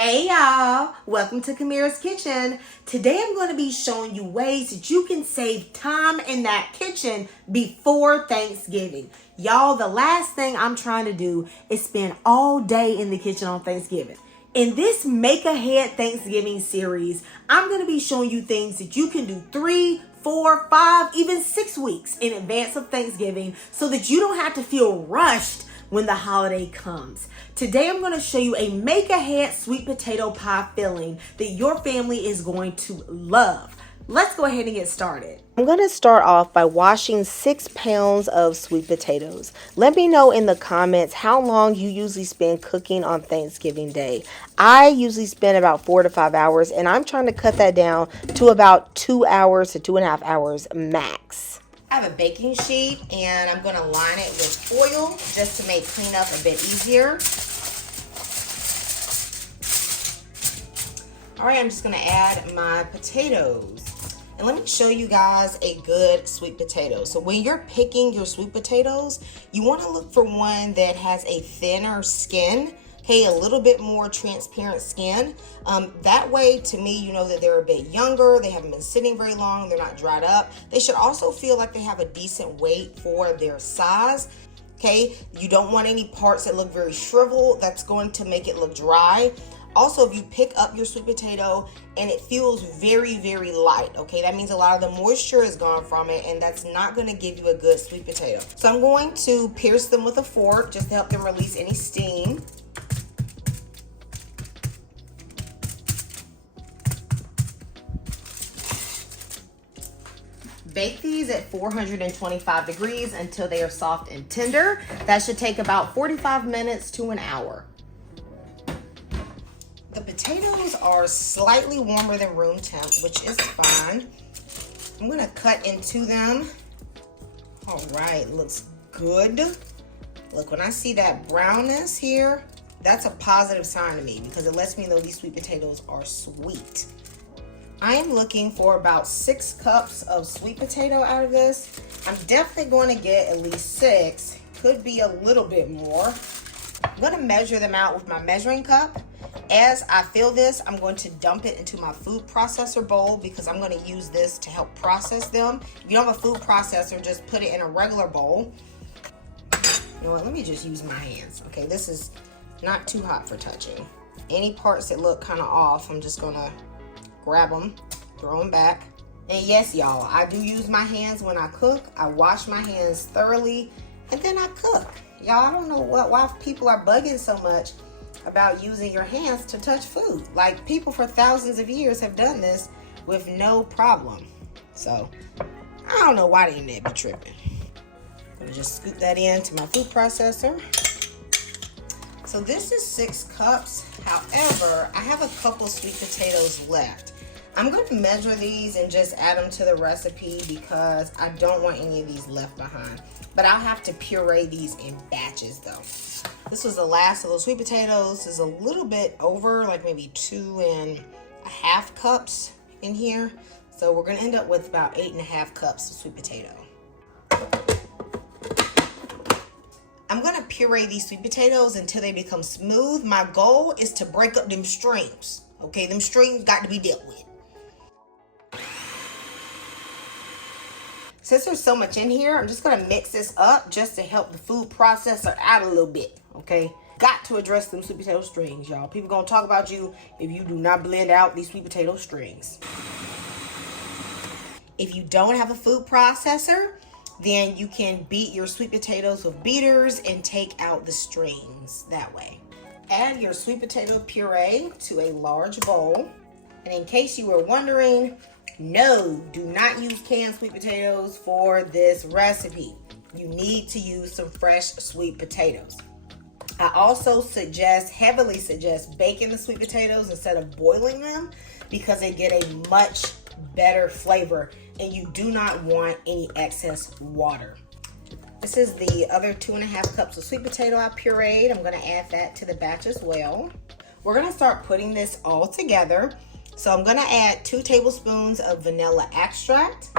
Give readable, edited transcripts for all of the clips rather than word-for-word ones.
Hey y'all, welcome to Kamira's Kitchen. Today I'm going to be showing you ways that you can save time in that kitchen before Thanksgiving. Y'all, the last thing I'm trying to do is spend all day in the kitchen on Thanksgiving. In this Make Ahead Thanksgiving series, I'm going to be showing you things that you can do 3, 4, 5, even 6 weeks in advance of Thanksgiving so that you don't have to feel rushed when the holiday comes. Today I'm going to show you a make ahead sweet potato pie filling that your family is going to love. Let's go ahead and get started. I'm going to start off by washing 6 pounds of sweet potatoes. Let me know in the comments how long you usually spend cooking on Thanksgiving Day. I usually spend about 4 to 5 hours, and I'm trying to cut that down to about 2 hours to 2.5 hours max. I have a baking sheet and I'm going to line it with oil just to make cleanup a bit easier. All right, I'm just going to add my potatoes. And let me show you guys a good sweet potato. So when you're picking your sweet potatoes, you want to look for one that has a thinner skin. Okay, a little bit more transparent skin. That way, to me, you know that they're a bit younger, they haven't been sitting very long, they're not dried up. They should also feel like they have a decent weight for their size. Okay, you don't want any parts that look very shriveled. That's going to make it look dry. Also, if you pick up your sweet potato and it feels very, very light, okay, that means a lot of the moisture is gone from it, and that's not going to give you a good sweet potato. So I'm going to pierce them with a fork just to help them release any steam. Bake these at 425 degrees until they are soft and tender. That should take about 45 minutes to an hour. The potatoes are slightly warmer than room temp, which is fine. I'm gonna cut into them. All right, looks good. Look, when I see that brownness here, that's a positive sign to me because it lets me know these sweet potatoes are sweet. I am looking for about 6 cups of sweet potato out of this. I'm definitely going to get at least 6, could be a little bit more. I'm going to measure them out with my measuring cup. As I fill this, I'm going to dump it into my food processor bowl because I'm going to use this to help process them. If you don't have a food processor, just put it in a regular bowl. You know what, let me just use my hands. Okay, this is not too hot for touching. Any parts that look kind of off, I'm just going to grab them, throw them back. And yes, y'all, I do use my hands when I cook. I wash my hands thoroughly and then I cook. Y'all, I don't know why people are bugging so much about using your hands to touch food. Like, people for thousands of years have done this with no problem. So I don't know why the internet be tripping. I'm gonna just scoop that into my food processor. So this is 6 cups. However, I have a couple sweet potatoes left. I'm going to measure these and just add them to the recipe because I don't want any of these left behind. But I'll have to puree these in batches though. This was the last of those sweet potatoes. This is a little bit over, like maybe 2.5 cups in here. So we're going to end up with about 8.5 cups of sweet potato. I'm going to puree these sweet potatoes until they become smooth. My goal is to break up them streams. Okay, them streams got to be dealt with. Since there's so much in here, I'm just going to mix this up just to help the food processor out a little bit, okay? Got to address them sweet potato strings, y'all. People going to talk about you if you do not blend out these sweet potato strings. If you don't have a food processor, then you can beat your sweet potatoes with beaters and take out the strings that way. Add your sweet potato puree to a large bowl. And in case you were wondering, no, do not use canned sweet potatoes for this recipe. You need to use some fresh sweet potatoes. I also heavily suggest baking the sweet potatoes instead of boiling them because they get a much better flavor and you do not want any excess water. This is the other 2.5 cups of sweet potato I pureed. I'm going to add that to the batch as well. We're going to start putting this all together. So I'm going to add 2 tablespoons of vanilla extract.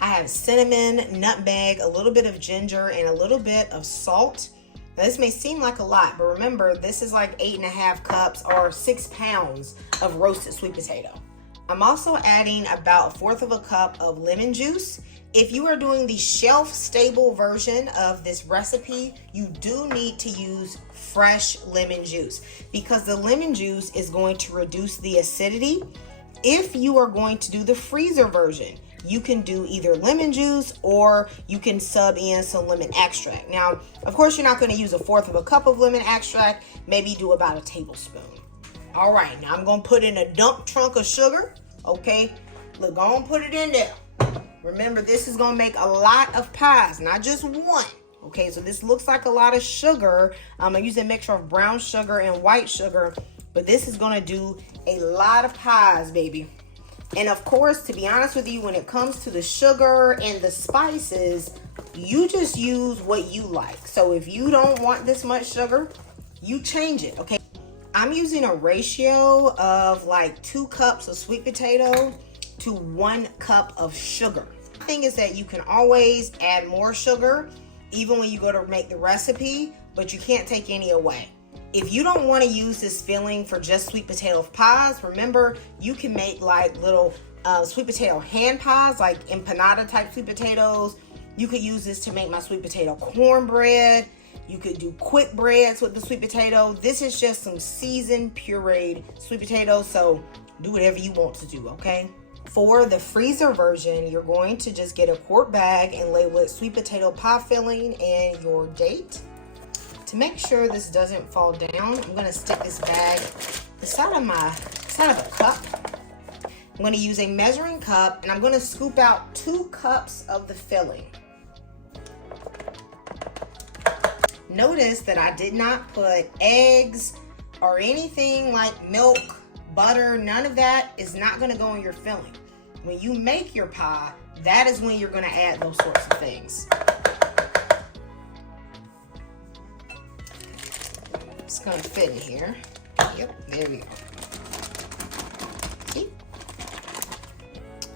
I have cinnamon, nutmeg, a little bit of ginger, and a little bit of salt. Now, this may seem like a lot, but remember, this is like 8.5 cups or 6 pounds of roasted sweet potato. I'm also adding about 1/4 cup of lemon juice. If you are doing the shelf-stable version of this recipe, you do need to use fresh lemon juice because the lemon juice is going to reduce the acidity. If you are going to do the freezer version, you can do either lemon juice or you can sub in some lemon extract. Now, of course, you're not going to use 1/4 cup of lemon extract. Maybe do about 1 tablespoon. All right, now I'm going to put in a dump trunk of sugar. Okay, look, go and put it in there. Remember, this is going to make a lot of pies, not just one. Okay, so this looks like a lot of sugar. I'm using a mixture of brown sugar and white sugar, but this is going to do a lot of pies, baby. And of course, to be honest with you, when it comes to the sugar and the spices, you just use what you like. So if you don't want this much sugar, you change it, okay? I'm using a ratio of like 2 cups of sweet potato to 1 cup of sugar. The thing is that you can always add more sugar, even when you go to make the recipe, but you can't take any away. If you don't want to use this filling for just sweet potato pies, remember, you can make like little sweet potato hand pies, like empanada type sweet potatoes. You could use this to make my sweet potato cornbread. You could do quick breads with the sweet potato. This is just some seasoned, pureed sweet potatoes, so do whatever you want to do, okay? For the freezer version, you're going to just get a quart bag and label it sweet potato pie filling and your date. To make sure this doesn't fall down, I'm going to stick this bag inside of a cup. I'm going to use a measuring cup and I'm going to scoop out 2 cups of the filling. Notice that I did not put eggs or anything like milk, butter, none of that is not going to go in your filling. When you make your pie, that is when you're going to add those sorts of things. It's going to fit in here. Yep, there we go. See?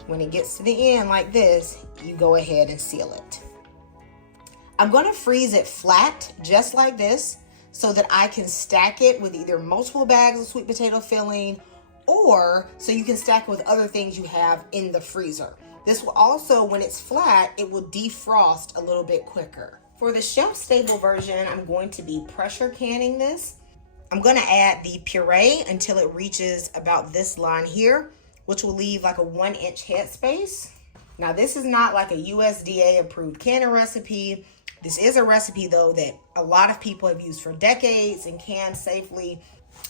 When it gets to the end like this, you go ahead and seal it. I'm going to freeze it flat, just like this, so that I can stack it with either multiple bags of sweet potato filling or so you can stack it with other things you have in the freezer. This will also, when it's flat, it will defrost a little bit quicker. For the shelf-stable version, I'm going to be pressure canning this. I'm going to add the puree until it reaches about this line here, which will leave like a 1-inch headspace. Now, this is not like a USDA approved canning recipe. This is a recipe, though, that a lot of people have used for decades and can safely.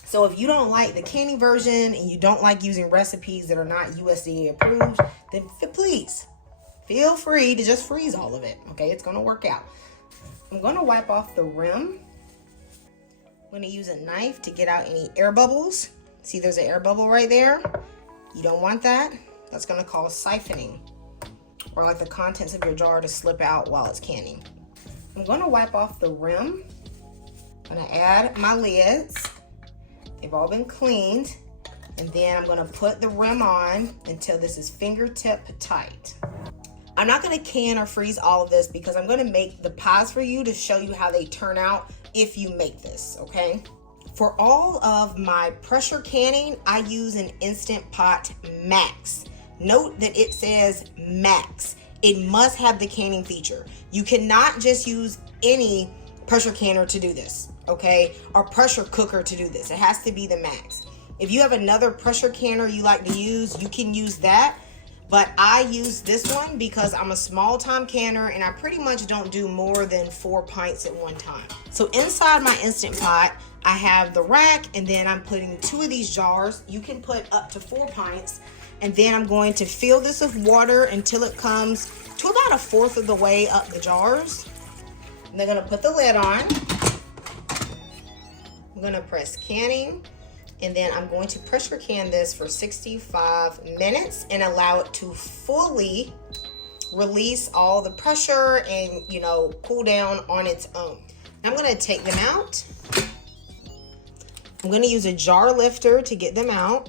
So if you don't like the canning version and you don't like using recipes that are not USDA approved, then please feel free to just freeze all of it. Okay, it's going to work out. I'm going to wipe off the rim. I'm going to use a knife to get out any air bubbles. See, there's an air bubble right there. You don't want that. That's going to cause siphoning, or like the contents of your jar to slip out while it's canning. I'm going to wipe off the rim. I'm going to add my lids. They've all been cleaned. And then I'm going to put the rim on until this is fingertip tight. I'm not going to can or freeze all of this because I'm going to make the pies for you to show you how they turn out if you make this, okay? For all of my pressure canning, I use an Instant Pot Max. Note that it says Max. It must have the canning feature. You cannot just use any pressure canner to do this, okay? Or pressure cooker to do this. It has to be the Max. If you have another pressure canner you like to use, you can use that. But I use this one because I'm a small time canner and I pretty much don't do more than 4 pints at one time. So inside my Instant Pot, I have the rack and then I'm putting 2 of these jars. You can put up to 4 pints. And then I'm going to fill this with water until it comes to about 1/4 of the way up the jars. And they're going to put the lid on. I'm going to press canning. And then I'm going to pressure can this for 65 minutes and allow it to fully release all the pressure and, cool down on its own. I'm going to take them out. I'm going to use a jar lifter to get them out.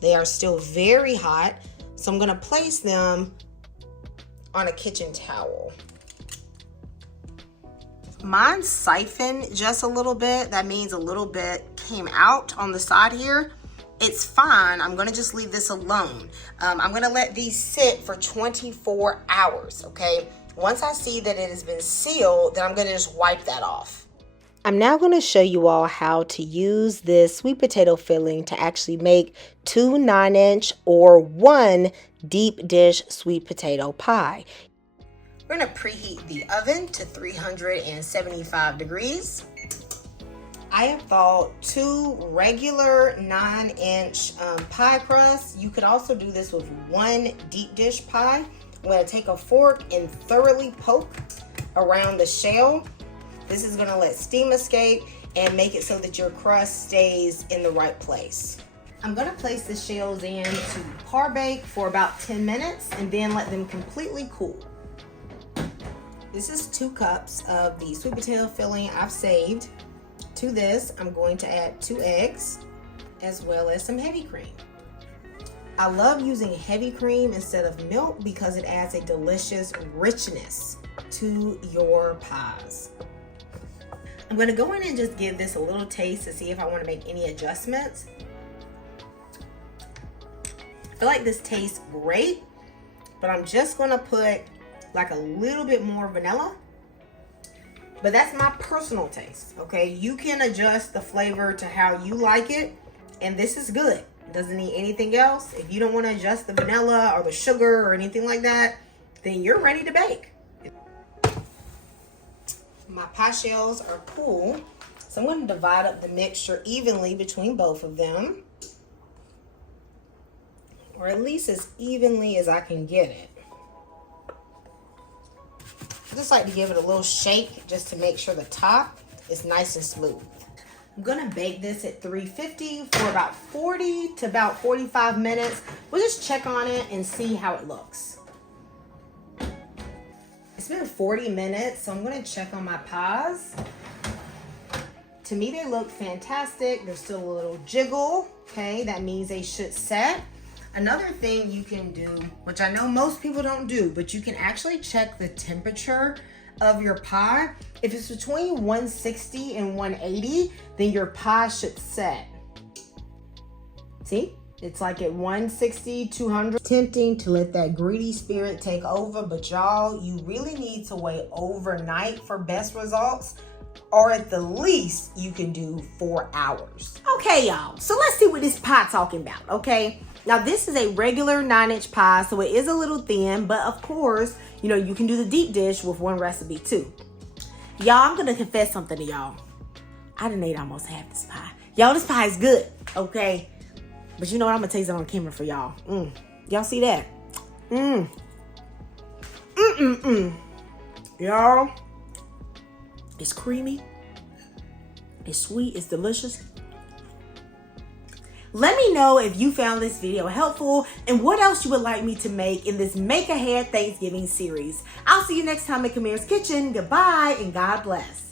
They are still very hot, so I'm going to place them on a kitchen towel. Mine siphoned just a little bit. That means a little bit came out on the side here. It's fine. I'm gonna just leave this alone. I'm gonna let these sit for 24 hours, okay? Once I see that it has been sealed, then I'm gonna just wipe that off. I'm now gonna show you all how to use this sweet potato filling to actually make 2 9-inch or 1 deep dish sweet potato pie. We're gonna preheat the oven to 375 degrees. I have thawed 2 regular 9-inch pie crusts. You could also do this with 1 deep dish pie. I'm gonna take a fork and thoroughly poke around the shell. This is gonna let steam escape and make it so that your crust stays in the right place. I'm gonna place the shells in to par bake for about 10 minutes and then let them completely cool. This is 2 cups of the sweet potato filling I've saved. To this, I'm going to add 2 eggs as well as some heavy cream. I love using heavy cream instead of milk because it adds a delicious richness to your pies. I'm gonna go in and just give this a little taste to see if I wanna make any adjustments. I feel like this tastes great, but I'm just gonna put like a little bit more vanilla. But that's my personal taste, okay? You can adjust the flavor to how you like it, and this is good. It doesn't need anything else. If you don't want to adjust the vanilla or the sugar or anything like that, then you're ready to bake. My pie shells are cool, so I'm going to divide up the mixture evenly between both of them, or at least as evenly as I can get it. I just like to give it a little shake just to make sure the top is nice and smooth. I'm gonna bake this at 350 for about 40 to about 45 minutes. We'll just check on it and see how it looks. It's been 40 minutes, so I'm gonna check on my pies. To me, they look fantastic. There's still a little jiggle, okay? That means they should set. Another thing you can do, which I know most people don't do, but you can actually check the temperature of your pie. If it's between 160 and 180, then your pie should set. See? It's like at 160, 200. Tempting to let that greedy spirit take over, but y'all, you really need to wait overnight for best results, or at the least you can do 4 hours. Okay, y'all, so let's see what this pie talking about, okay? Now, this is a regular 9-inch pie, so it is a little thin, but of course, you know, you can do the deep dish with 1 recipe too. Y'all, I'm gonna confess something to y'all. I done ate almost half this pie. Y'all, this pie is good, okay? But you know what? I'm gonna taste it on camera for y'all. Y'all see that? Y'all, it's creamy, it's sweet, it's delicious. Let me know if you found this video helpful and what else you would like me to make in this Make Ahead Thanksgiving series. I'll see you next time in Kamira's Kitchen. Goodbye and God bless.